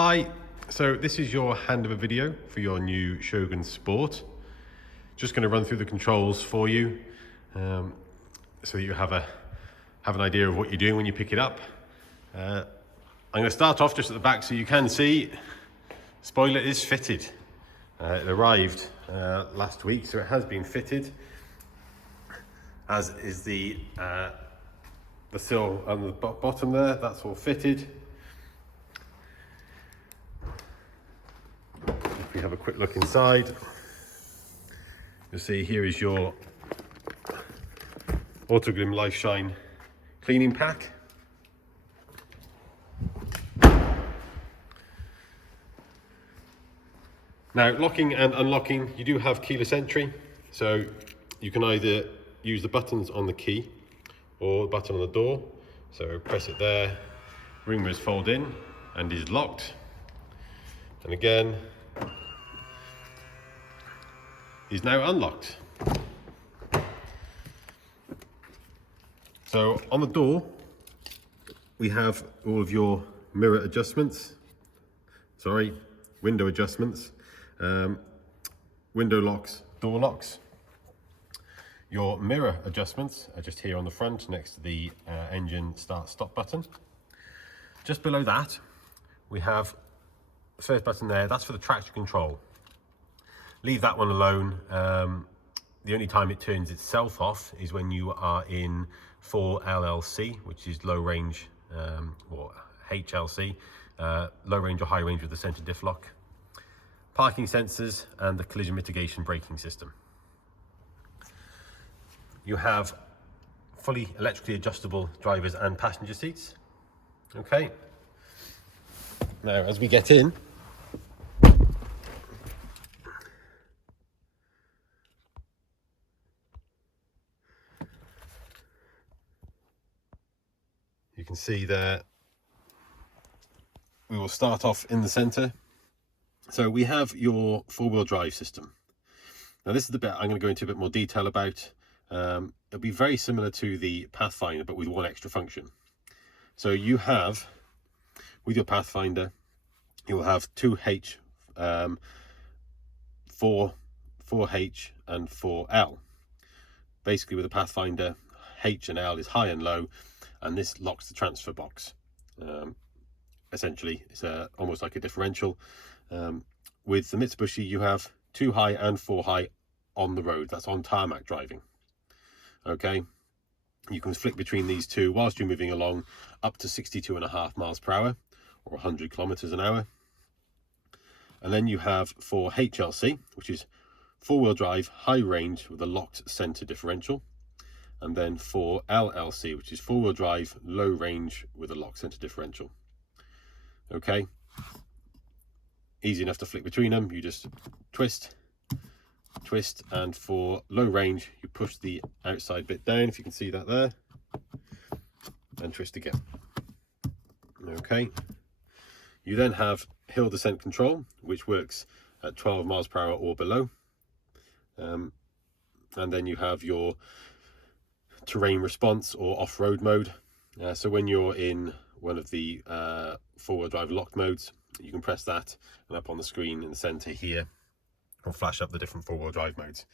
Hi, so this is your handover video for your new Shogun Sport. Just going to run through the controls for you so that you have an idea of what you're doing when you pick it up. I'm going to start off just at the back so you can see. Spoiler is fitted. It arrived last week, so it has been fitted, as is the sill on the bottom there. That's all fitted. If we have a quick look inside, you'll see here is your Autoglim Life Shine cleaning pack. Now, locking and unlocking, you do have keyless entry, so you can either use the buttons on the key or the button on the door. So press it there, ring mirrors fold in and is locked. And again, is now unlocked. So on the door, we have all of your mirror adjustments, window adjustments, window locks, door locks. Your mirror adjustments are just here on the front next to the engine start stop button. Just below that, we have the first button there, that's for the traction control. Leave that one alone. The only time it turns itself off is when you are in 4LLC, which is low range, or HLC, low range or high range with the center diff lock, parking sensors and the collision mitigation braking system. You have fully electrically adjustable drivers and passenger seats. Okay. Now, as we get in, you can see there, we will start off in the center. So we have your four-wheel drive system. Now this is the bit I'm going to go into a bit more detail about. It'll be very similar to the Pathfinder, but with one extra function. So you have, with your Pathfinder, you will have 2H, 4H and 4L. Basically with the Pathfinder, H and L is high and low, and this locks the transfer box. Essentially, it's almost like a differential. With the Mitsubishi, you have 2 high and 4 high on the road. That's on tarmac driving. Okay, you can flick between these two whilst you're moving along up to 62.5 miles per hour or 100 kilometers an hour. And then you have for HLC, which is four-wheel drive, high range with a locked center differential. And then for LLC, which is four-wheel drive, low range with a locked center differential. Okay, easy enough to flick between them. You just twist, and for low range, you push the outside bit down, if you can see that there, and twist again. Okay, you then have hill descent control, which works at 12 miles per hour or below. And then you have your terrain response or off-road mode. So when you're in one of the four-wheel drive locked modes, you can press that, and up on the screen in the center here will flash up the different four-wheel drive modes,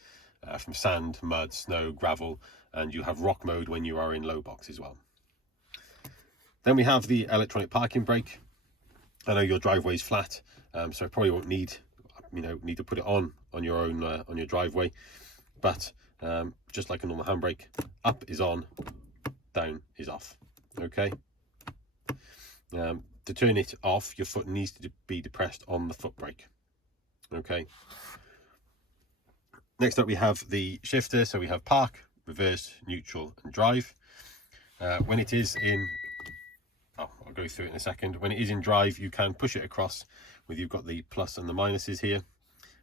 from sand, mud, snow, gravel, and you have rock mode when you are in low box as well. Then we have the electronic parking brake. I know your driveway is flat, so I probably won't need to put it on your own on your driveway, but just like a normal handbrake, up is on, down is off. Okay. To turn it off, your foot needs to be depressed on the foot brake. Okay. Next up, we have the shifter. So we have park, reverse, neutral, and drive. When it is in, I'll go through it in a second. When it is in drive, you can push it across with, you've got the plus and the minuses here,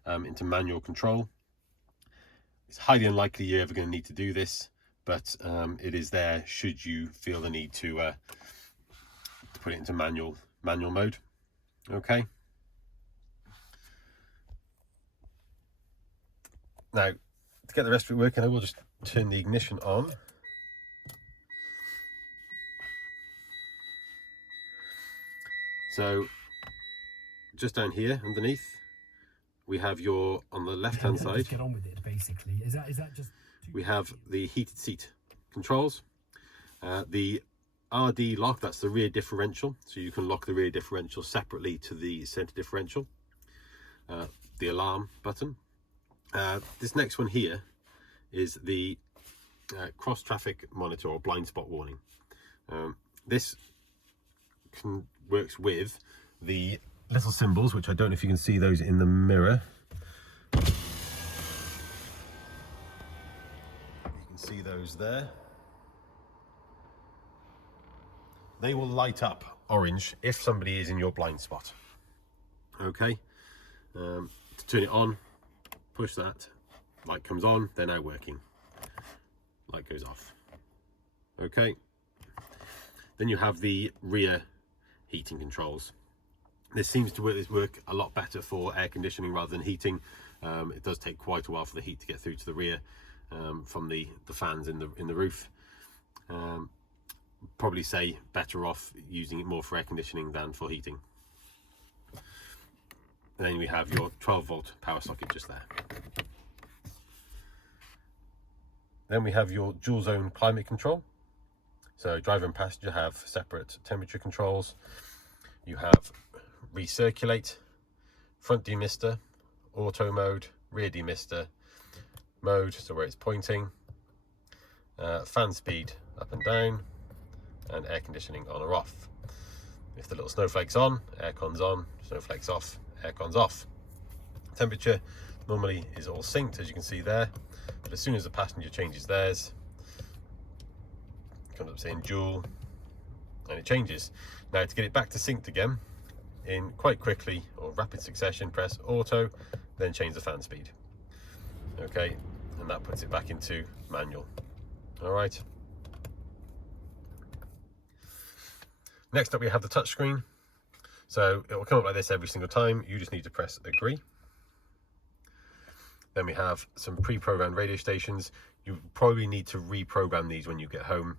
into manual control. It's highly unlikely you're ever going to need to do this, but it is there should you feel the need to put it into manual mode. Okay. Now, to get the rest of it working, I will just turn the ignition on. So just down here underneath, we have your, on the left hand side, get on with it basically. Is that just we have the heated seat controls, the RD lock, that's the rear differential, so you can lock the rear differential separately to the center differential, the alarm button. This next one here is the cross traffic monitor or blind spot warning. This works with the little symbols, which I don't know if you can see those in the mirror. You can see those there. They will light up orange if somebody is in your blind spot. Okay, to turn it on, push that, light comes on, they're now working. Light goes off. Okay, then you have the rear heating controls. This seems to work a lot better for air conditioning rather than heating. It does take quite a while for the heat to get through to the rear from the fans in the roof. Probably say better off using it more for air conditioning than for heating. And then we have your 12-volt power socket just there. Then we have your dual zone climate control. So driver and passenger have separate temperature controls. You have recirculate, front demister, auto mode, rear demister mode, so where it's pointing, fan speed up and down, and air conditioning on or off. If the little snowflake's on, aircon's on, snowflake's off, aircon's off. Temperature normally is all synced, as you can see there, but as soon as the passenger changes theirs, it comes up saying dual, and it changes. Now to get it back to synced again, in quite quickly or rapid succession, press auto, then change the fan speed. Okay, and that puts it back into manual. All right. Next up we have the touchscreen. So it will come up like this every single time. You just need to press agree. Then we have some pre-programmed radio stations. You probably need to reprogram these when you get home.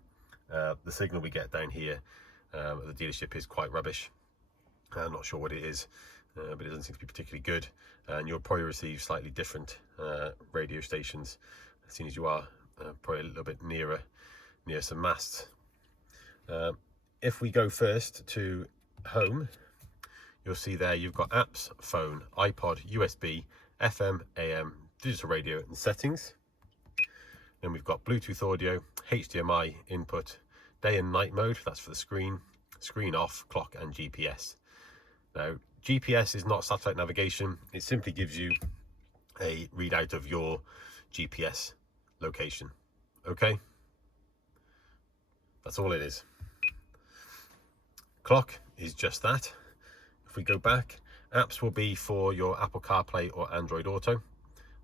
The signal we get down here at the dealership is quite rubbish. I'm not sure what it is, but it doesn't seem to be particularly good. And you'll probably receive slightly different radio stations, as soon as you are probably a little bit near some masts. If we go first to home, you'll see there you've got apps, phone, iPod, USB, FM, AM, digital radio and settings. Then we've got Bluetooth audio, HDMI input, day and night mode, that's for the screen off, clock and GPS. Now, GPS is not satellite navigation. It simply gives you a readout of your GPS location. Okay? That's all it is. Clock is just that. If we go back, apps will be for your Apple CarPlay or Android Auto.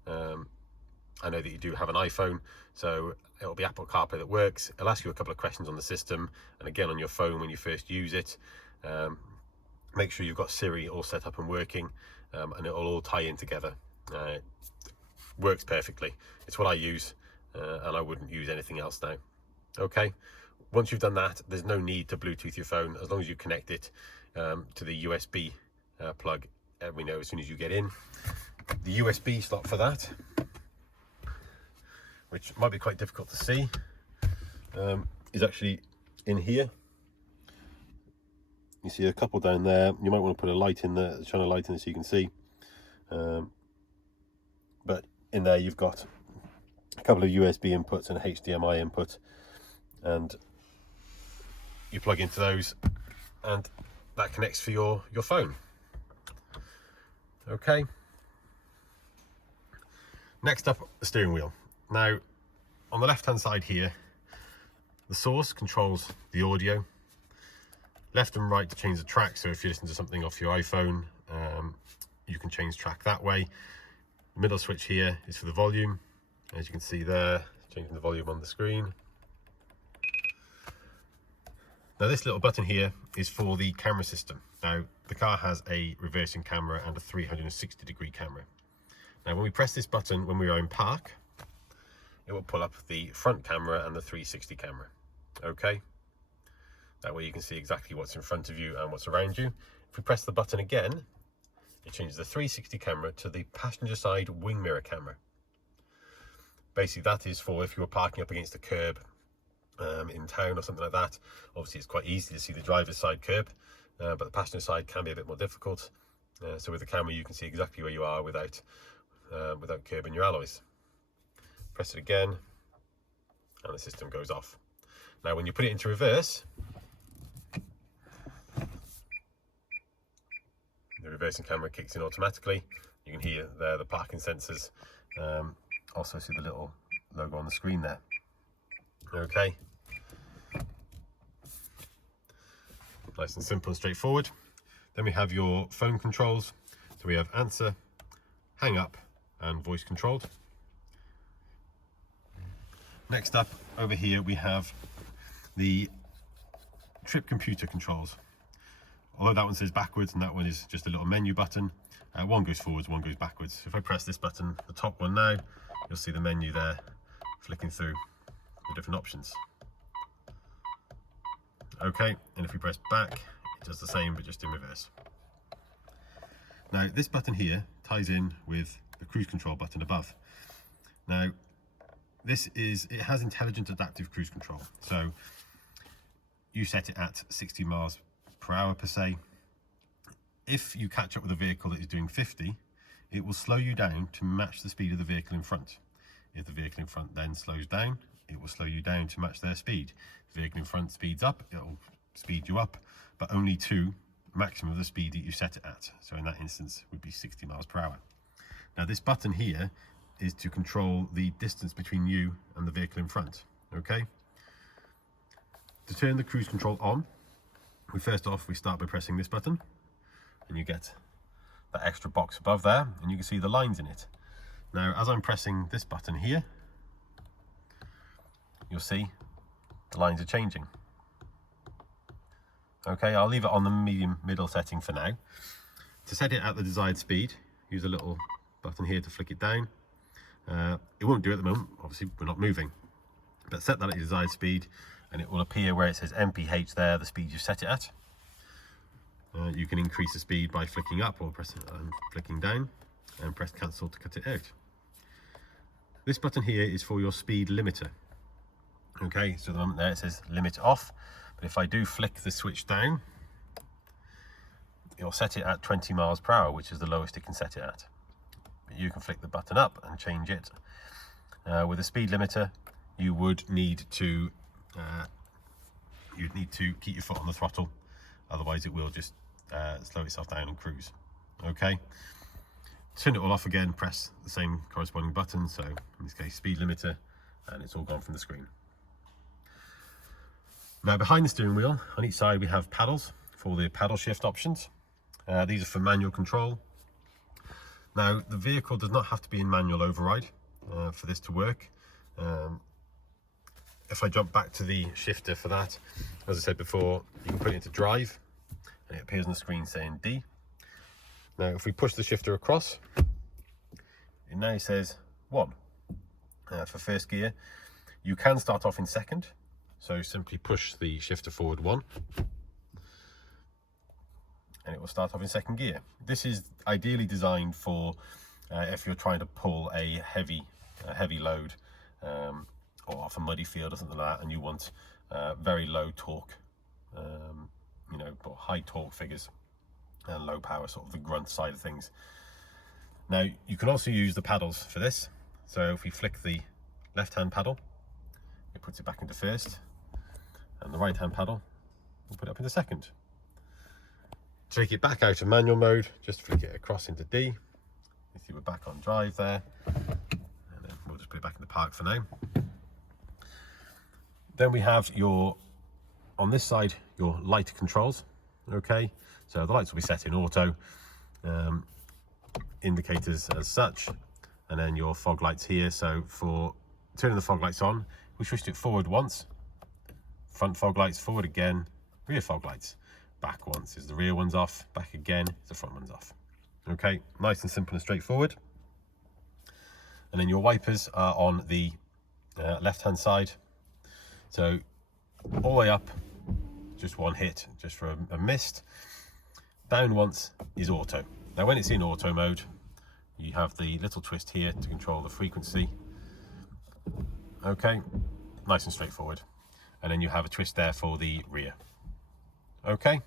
I know that you do have an iPhone, so it'll be Apple CarPlay that works. It'll ask you a couple of questions on the system, and again on your phone when you first use it. Make sure you've got Siri all set up and working, and it'll all tie in together. It works perfectly. It's what I use, and I wouldn't use anything else now. Okay, once you've done that, there's no need to Bluetooth your phone as long as you connect it to the USB plug. We know as soon as you get in. The USB slot for that, which might be quite difficult to see, is actually in here. You see a couple down there. You might want to put a light in there, shine a light in there so you can see. But in there you've got a couple of USB inputs and a HDMI input, and you plug into those, and that connects for your phone. Okay. Next up, the steering wheel. Now, on the left-hand side here, the source controls the audio. Left and right to change the track, so if you listen to something off your iPhone, you can change track that way. The middle switch here is for the volume. As you can see there, changing the volume on the screen. Now this little button here is for the camera system. Now the car has a reversing camera and a 360-degree camera. Now when we press this button when we are in park, it will pull up the front camera and the 360 camera. Okay, that way you can see exactly what's in front of you and what's around you. If we press the button again it changes the 360 camera to the passenger side wing mirror camera. Basically, that is for if you were parking up against a curb in town or something like that. Obviously, it's quite easy to see the driver's side curb, but the passenger side can be a bit more difficult. So with the camera, you can see exactly where you are without curbing your alloys. Press it again, and the system goes off. Now, when you put it into reverse, the reversing camera kicks in automatically. You can hear there the parking sensors. Also see the little logo on the screen there. Okay. Nice and simple and straightforward. Then we have your phone controls. So we have answer, hang up, and voice controlled. Next up, over here we have the trip computer controls. Although that one says backwards and that one is just a little menu button, one goes forwards, one goes backwards. If I press this button, the top one now, you'll see the menu there flicking through the different options. Okay, and if we press back, it does the same but just in reverse. Now this button here ties in with the cruise control button above. Now it has intelligent adaptive cruise control. So you set it at 60 miles per hour per se. If you catch up with a vehicle that is doing 50, it will slow you down to match the speed of the vehicle in front. If the vehicle in front then slows down, it will slow you down to match their speed. If the vehicle in front speeds up, it will speed you up, but only to maximum of the speed that you set it at. So in that instance would be 60 miles per hour. Now this button here is to control the distance between you and the vehicle in front. Okay. To turn the cruise control on, we start by pressing this button, and you get that extra box above there, and you can see the lines in it. Now, as I'm pressing this button here, you'll see the lines are changing. Okay, I'll leave it on the middle setting for now. To set it at the desired speed, use a little button here to flick it down. It won't do it at the moment, obviously we're not moving, but set that at your desired speed and it will appear where it says MPH there, the speed you set it at. You can increase the speed by flicking up or flicking down, and press cancel to cut it out. This button here is for your speed limiter. Okay, so the moment there it says limit off, but if I do flick the switch down, it'll set it at 20 miles per hour, which is the lowest it can set it at. But you can flick the button up and change it. With a speed limiter, you would need to keep your foot on the throttle, otherwise it will just slow itself down and cruise. Okay, turn it all off again, press the same corresponding button, so in this case speed limiter, and it's all gone from the screen. Now behind the steering wheel, on each side we have paddles for the paddle shift options. These are for manual control. Now the vehicle does not have to be in manual override for this to work. If I jump back to the shifter for that, as I said before, you can put it into drive and it appears on the screen saying D. Now if we push the shifter across, it now says 1 for first gear. You can start off in second, so simply push the shifter forward 1 and it will start off in second gear. This is ideally designed for if you're trying to pull a heavy load or off a muddy field or something like that, and you want very low torque, or high torque figures and low power, sort of the grunt side of things. Now you can also use the paddles for this. So if we flick the left hand paddle, it puts it back into first, and the right hand paddle will put it up into second. To take it back out of manual mode, just flick it across into D. You see we're back on drive there, and then we'll just put it back in the park for now. Then we have on this side, your light controls. Okay, so the lights will be set in auto, indicators as such, and then your fog lights here. So for turning the fog lights on, we switched it forward once, front fog lights, forward again, rear fog lights. Back once is the rear one's off, back again is the front one's off. Okay, nice and simple and straightforward. And then your wipers are on the left hand side. So all the way up, just one hit, just for a mist. Down once is auto. Now when it's in auto mode, you have the little twist here to control the frequency. Okay, nice and straightforward. And then you have a twist there for the rear. Okay,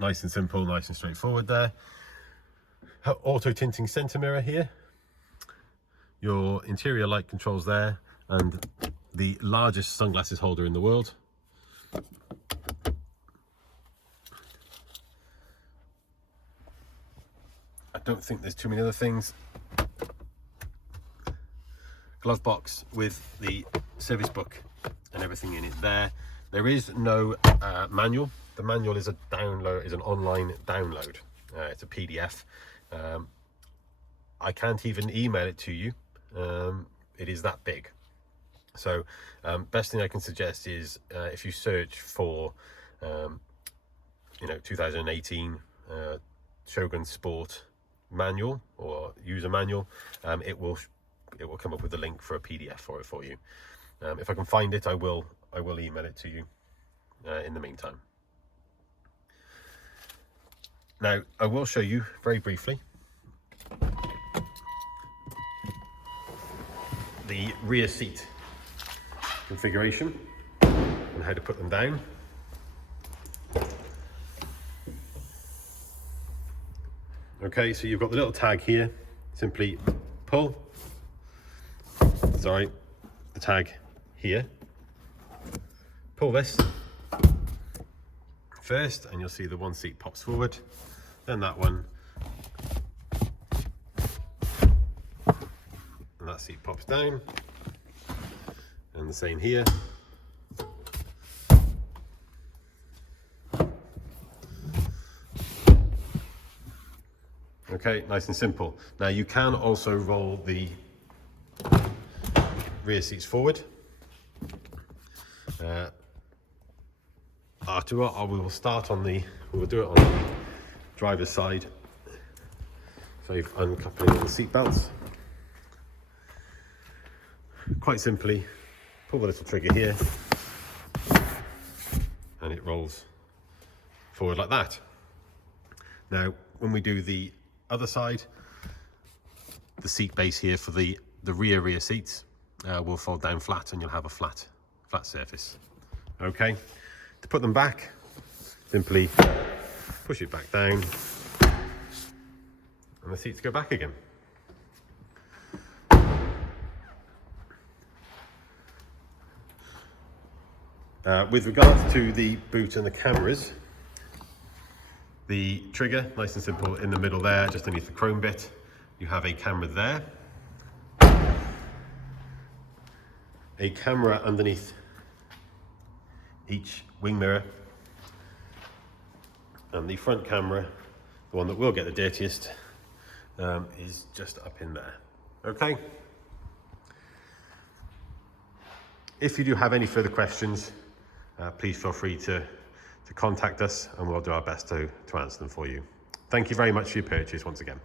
nice and simple, nice and straightforward there. Auto tinting center mirror here. Your interior light controls there, and the largest sunglasses holder in the world. I don't think there's too many other things. Glove box with the service book and everything in it there. There is no manual. The manual is a download, is an online download. It's a PDF. I can't even email it to you. It is that big. So best thing I can suggest is if you search for 2018 Shogun Sport manual or user manual, it will come up with a link for a PDF for it for you. If I can find it, I will email it to you in the meantime. Now I will show you very briefly the rear seat configuration and how to put them down. Okay, so you've got the little tag here. Simply pull, the tag here. Pull this first and you'll see the one seat pops forward, then that one, and that seat pops down, and the same here. Okay, nice and simple. Now you can also roll the rear seats forward. We will start on we will do it on the driver's side. So you've uncoupling the seat belts. Quite simply, pull the little trigger here and it rolls forward like that. Now, when we do the other side, the seat base here for the rear seats will fold down flat and you'll have a flat surface. Okay, to put them back, simply push it back down and the seats go back again. With regards to the boot and the cameras, the trigger, nice and simple, in the middle there, just underneath the chrome bit. You have a camera there. A camera underneath each wing mirror. And the front camera, the one that will get the dirtiest, is just up in there. Okay? If you do have any further questions, please feel free to contact us and we'll do our best to answer them for you. Thank you very much for your purchase once again.